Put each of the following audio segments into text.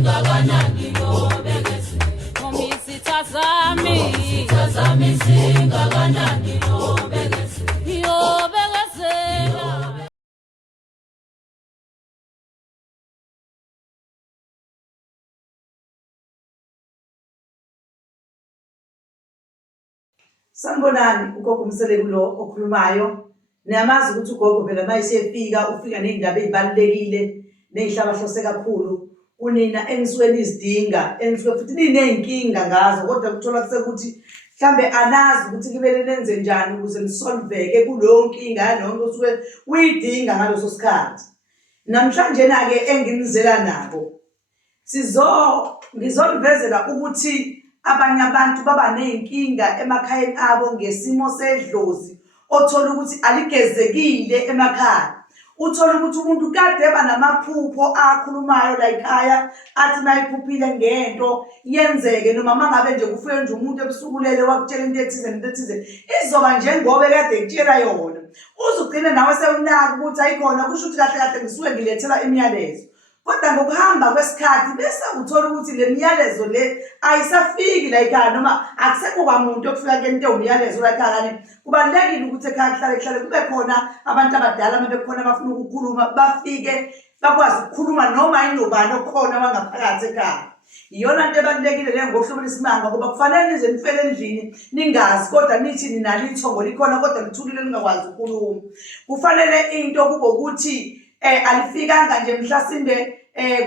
zingakanani yobekeze Ngomisitazami zingakanani yobekeze Sanibonani ugogo Mseleku lo okhulumayo. Niyamazi ukuthi ugogo phela mayesefika ufika nezindaba ezibalulekile nezihlabahlose kakhulu. Unina enisuke nizidinga, enisuke futhi niney'nkinga ngazo kodwa kuthola sekuthi mhlambe anazi ukuthi kumele nenze njani ukuze nisolveke kuleyo nkinga yalonto osuke uyidinga ngaleso sikhathi. Namhlanje-na-ke enginizela nabo ngizonivezela ukuthi abanye abantu baba ney'nkinga emakhayeni abo ngesimo sedlozi othola ukuthi aligezekile emakhaya. Uthola ukuthi umuntu kade eba namaphupho akhulumayo la ekhaya athi mayiphuphile ngento yenzeke noma mangabe nje kufike nje umuntu ebusuku ulele wakutshela into ethize nento ethize izoba njengoba kade ekutshela yona. Uzugcine nawe sewunaka ukuthi ayikhona kusho ukuthi kahle kahle ngisuke ngilethela imiyalezo. Kodwa ngokuhamba kwesikhathi bese uthola ukuthi le miyalezo le ayisafiki la ekhaya noma akusekho kwamuntu okufika kento umyalezo la ekhaya. Kubalulekile ukuthi ekhaya kuhlale kube khona abantu abadala mabekhona abafuna ukukhuluma bafike bakwazi ukukhuluma noma inobani okhona wangaphakathi ekhaya. Iyona nto ebalulekile le ngokuhlobela isimanga ngoba kufanele nize nifele endlini ningazi kodwa nithi ninalo ithongo likhona kodwa lithulile lingakwazi ukukhuluma. Kufanele into kube ukuthi alifikanga nje mhlasimbe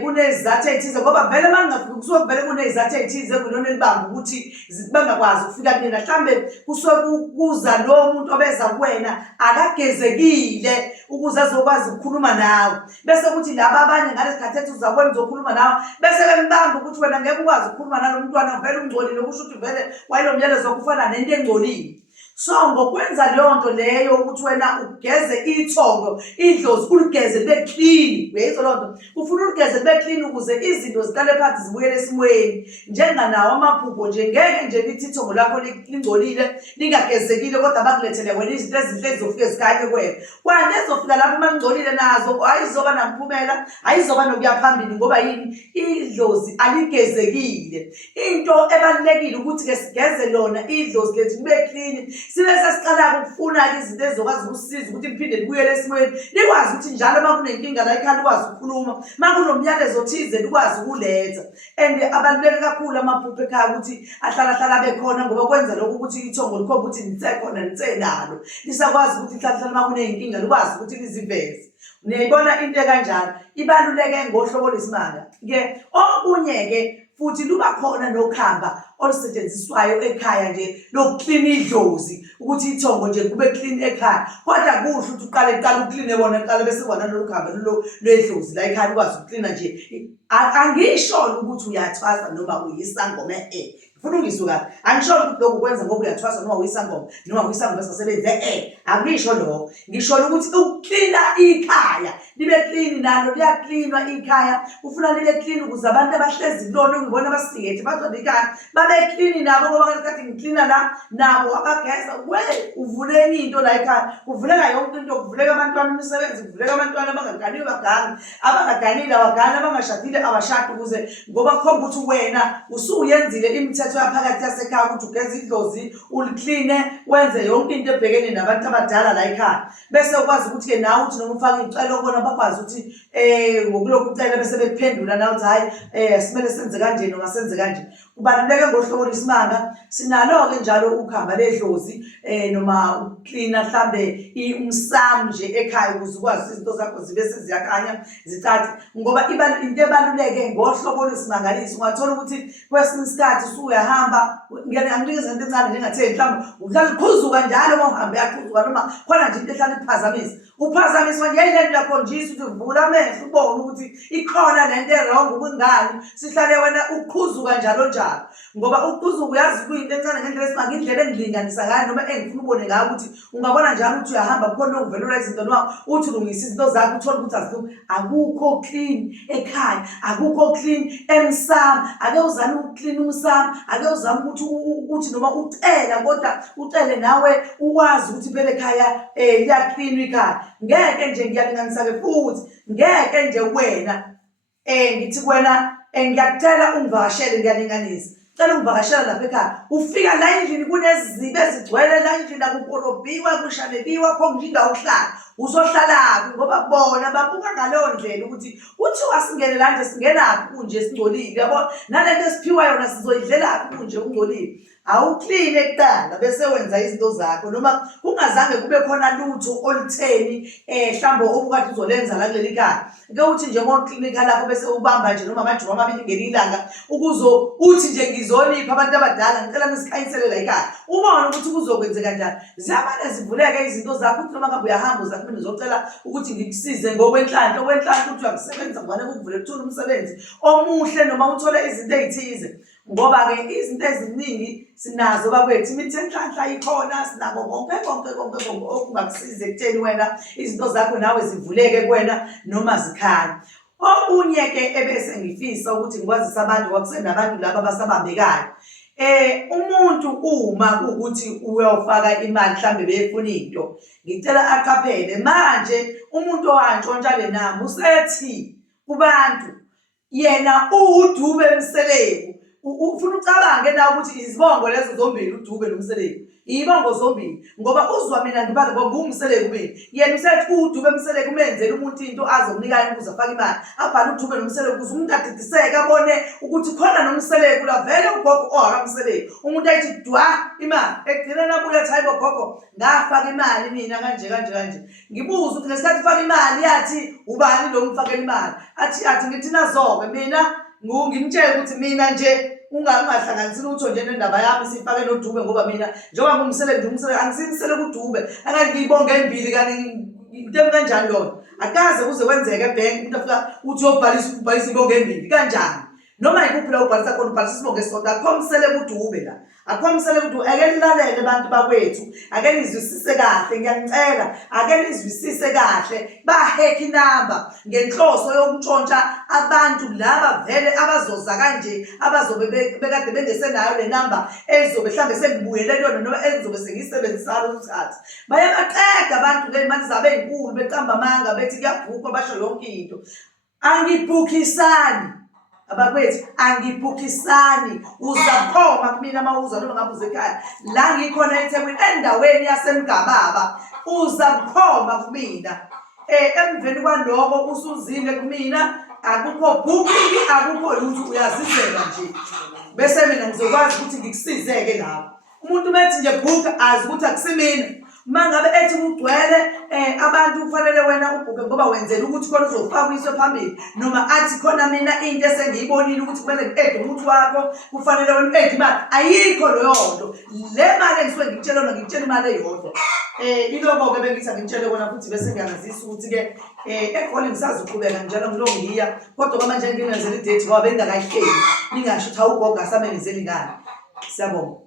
kunezizathu ezithize ngoba vele mangafiki kusuke vele kunezizathu ezithize kulona elibamba ukuthi bangakwazi ukufika kunina. Mhlambe kusuke kuza lo muntu obeza kuwena akagezekile ukuze azokwazi ukukhuluma nawe bese kuthi laba abanye ngalesikhathi ethi uzakwenza uzokhuluma nawe bese bembamba ukuthi wena ngeke ukwazi ukukhuluma nalo mntwana vele ungcolile kusho ukuthi vele wayilo myalezo kufana nento engcolile. So ngokwenza leyo nto leyo ukuthi wena ugeze ithongo idlozi uligeze libe clean uyayizwa leyo nto ufuna uligeze libe clean ukuze izinto ziqale phansi zibuyele esimweni njenganawo amaphupho nje ngeke nje lithi ithongo lakho lingcolile lingagezekile kodwa bakulethele wena izinto ezinhle ezizofika zikhanye kuwena kwanti ezofika lapho mangcolile nazo ayizoba namphumela ayizoba nokuya phambili ngoba yini idlozi aligezekile. Into ebalulekile ukuthi ke sigeze lona idlozi lethu libe clean sibe sesiqala ukufuna izinto ezokwazi ukusiza ukuthi liphinde libuyele esimweni likwazi ukuthi njalo uma kunenkinga la ekhaya likwazi ukukhuluma uma kunomyalezo othize likwazi ukuletha. And abaluleke kakhulu amaphupho ekhaya ukuthi ahlala bekhona ngoba kwenza lokho ukuthi ithongo likhomba ukuthi nisekhona nisenalo lisakwazi ukuthi lihlala uma kuney'nkinga likwazi ukuthi liziveze. Niyayibona into ekanjalo ibaluleke ngohlobo lesimanga-ke. Okunye-ke futhi luba khona nokhamba olusetshenziswayo ekhaya nje lokuklina idlozi ukuthi ithongo nje kube clean ekhaya kodwa kuhle ukuthi uqale ukline bona kuqale bese kona lolu khamba lwedlozi la ekhaya ukwazi ukuklina nje. Angisho ukuthi uyathwasa noma uyisangoma ngifuna ungizwe kahle angisho ukuthi lokho kwenza ngoba uyathwasa noma uyisangoma noma uyisangoma esasebenze angisho lokho ngisho ukuthi ukuklina ikhaya libe clean nalo liyaklinwa ikhaya ufuna libe clean ukuze abantu abahlezi kulona ngibona abasikhethe bazoba ikhaya babe clean nabo ngoba ngesikhathi ngiklina la nabo abageza uvule enye into la ekhaya kuvuleka yonke into kuvuleka abantwana imisebenzi kuvuleka abantwana abangaganiwe bagane abangaganile abagane abangashadile abashadi ukuze ngoba kukhomba ukuthi wena usuyenzile imithetho yaphakathi yasekhaya ukuthi ugeze idlozi ulikline wenze yonke into ebhekene nabantu abadala la ekhaya bese ukwazi ukuthi-ke nawe uthi noma ufake icelo kona bakwazi ukuthi ngokulokhu ucela bese bekuphendula nawe uthi hhayi simele senze kanje noma senze kanje. Kubaluleke ngohlobo lwesimanga sinalo-ke njalo ukuhamba ledlozi noma ukuklina mhlambe umsamo nje ekhaya ukuze ukwazi izinto zakho zibe seziyakhanya zicace ngoba into ebaluleke ngohlobo lwesimangaliso ungathola ukuthi kwesinye isikhathi usuyahamba ngiyanikeza into encane njengatheni mhlawumbe uhlala ukhuzuka njalo uma uhambe yakhuzuka noma khona nje into ehlala iphazamisa uphazamiswa nje yile nto yakhonjisa ukuthi uvula amehlo ubone ukuthi ikhona lento erong kwingane sihlale wena ukhuzuka njalo njalo ngoba ukhuzuka uyazi kuyinto encane ngendlela esimanga indlela engilinganisa ngayo noma engifuna ubone ngayo ukuthi ungabona njalo ukuthi uyahamba kukhona ukuvelula izinto noma uthi ulungisa izinto zakho uthola ukuthi azilungi akukho clean ekhaya akukho clean emsamo ake uzame ukuclean umsamo ake uzame ukuthi noma ucela kodwa ucele nawe ukwazi ukuthi phela ekhaya liyaclean ikhaya ngeke nje ngiyalinganisa-ke futhi ngeke nje wena ngithi kuwena ngiyakutshela ungivakashele ngiyalinganisa. Cela ungivakashela lapha ekhaya. Ufika la endlini kunezibi ezigcwele la endlini akukorobhiwa kushaleliwa khona nje indawo yokuhlala. Uzohlalaphi ngoba bona babuka ngaleyo ndlela ukuthi kuthiwa singene la nje singenaphi kunje singcolile yabo nalento esiphiwa yona sizoyidlelaphi kunje ungcolile. Awukline kuqala bese wenza izinto zakho noma kungazange kube khona lutho olutheni mhlawumbe obukade uzolenza la kuleli khaya. Ke uthi nje uma uklinika lapho bese ubamba nje noma amajuma amabili ngelilanga ukuzo uthi nje ngizolipha abantu abadala ngicela nisikhanyisele la ekhaya. Ubone ukuthi kuzokwenzeka kanjani. Ziyamane zivuleke izinto zakho ukuthi noma ngabe uyahamba uzakumbe ngizocela ukuthi ngikusize ngokwenhlanhla okwenhlanhla ukuthi uyakusebenza ngwane kuvule kuthola umsebenzi omuhle noma uthole izinto ezithize. Ngoba ke izinto eziningi sinazo bakwethu imithi enhlanhla ikhona sinako konke okungakusiza ekutheni wena izinto zakho nawe zivuleke kuwena noma zikhanye. Okunye ke ebese ngifisa ukuthi ngikwazise abantu kwakusenabantu laba abasabambekayo. Umuntu uma kuukuthi uyofaka imali mhlambe beyefuna into ngicela aqaphele manje umuntu owantshontsha le namba usethi kubantu yena uDube Mseleku. Ufuna ucabange na ukuthi izibongo lezo zombili uDube noMseleku ibongo zombili ngoba uzwa mina ngibale ngoba uMseleku mina yena usethi uDube Mseleku umenzele umuntu into azomnika ukuze afake imali abhale uDube noMseleku ukuze umuntu adidiseke abone ukuthi khona noMseleku la vele ugogo owakamseleku umuntu ayithi dwa imali egcina nabuya ethi hayibo gogo ngafaka imali mina kanje ngibuza ukuthi ngesikhathi ufaka imali yathi ubani lo umfakela imali athi ngithina zobe mina ngimtshela ukuthi mina nje ungahlanganisile utho nje nendaba yami sifake noDube ngoba mina njengoba ngumseleku angisimsele kuDube angangiyibonga embili kanti into kanjani yona akaze kuze kwenzeke ebank umuntu afika uthi ubhalisa ibonga embili kanjani noma ikuphi la ubhalisa khona ubhalisa isibonga esisodwa akho mseleku uDube la akho mseleku uDube ake nilalele abantu bakwethu ake nizwisise kahle ngiyanicela ake nizwisise kahle baheki number ngenhloso yokuntshontsha abantu laba vele abazoza kanje abazobe bekade bengesenayo le number ezobe mhlambe sekubuyele yona noma ezobe sengiyisebenzisana usikhathi bayabaqeda abantu le mali zabe ezinkulu beqamba amanga bethi kuyabhukwa basho yonke into angibhukisani abakwethu angibhukisani uzaphoma kumina mawuza noma ngabe uze ekhaya la ngikhona eThekwini endaweni yasemgababa uzaphoma kumina emveni kwaloko usuzile kumina akukho booking akukho lutho uyazizela nje bese mina ngizokwazi ukuthi ngikusize-ke lapho umuntu methi nje book azi ukuthi akusimina mangabe ethi kugcwele abantu kufanele wena ubhuke ngoba wenzela ukuthi khona uzofakwiswe phambili noma athi khona mina into esengiyibonile ukuthi kumele ngi-ede umuntu wakho kufanele wena u-ede imali ayikho leyo nto le mali engisuke ngikutshela yona ngikutshela imali eyodwa iloko-ke bengithi angitshele kona futhi bese ngiyangazisa ukuthi-ke ekhole ngisazoqhubeka njalo ngilo ngiya kodwa kwamanje ngingenzela idethi ngoba bengingakayihleli ningasho ukuthi awugogo asamenzeli ngani siyabonga.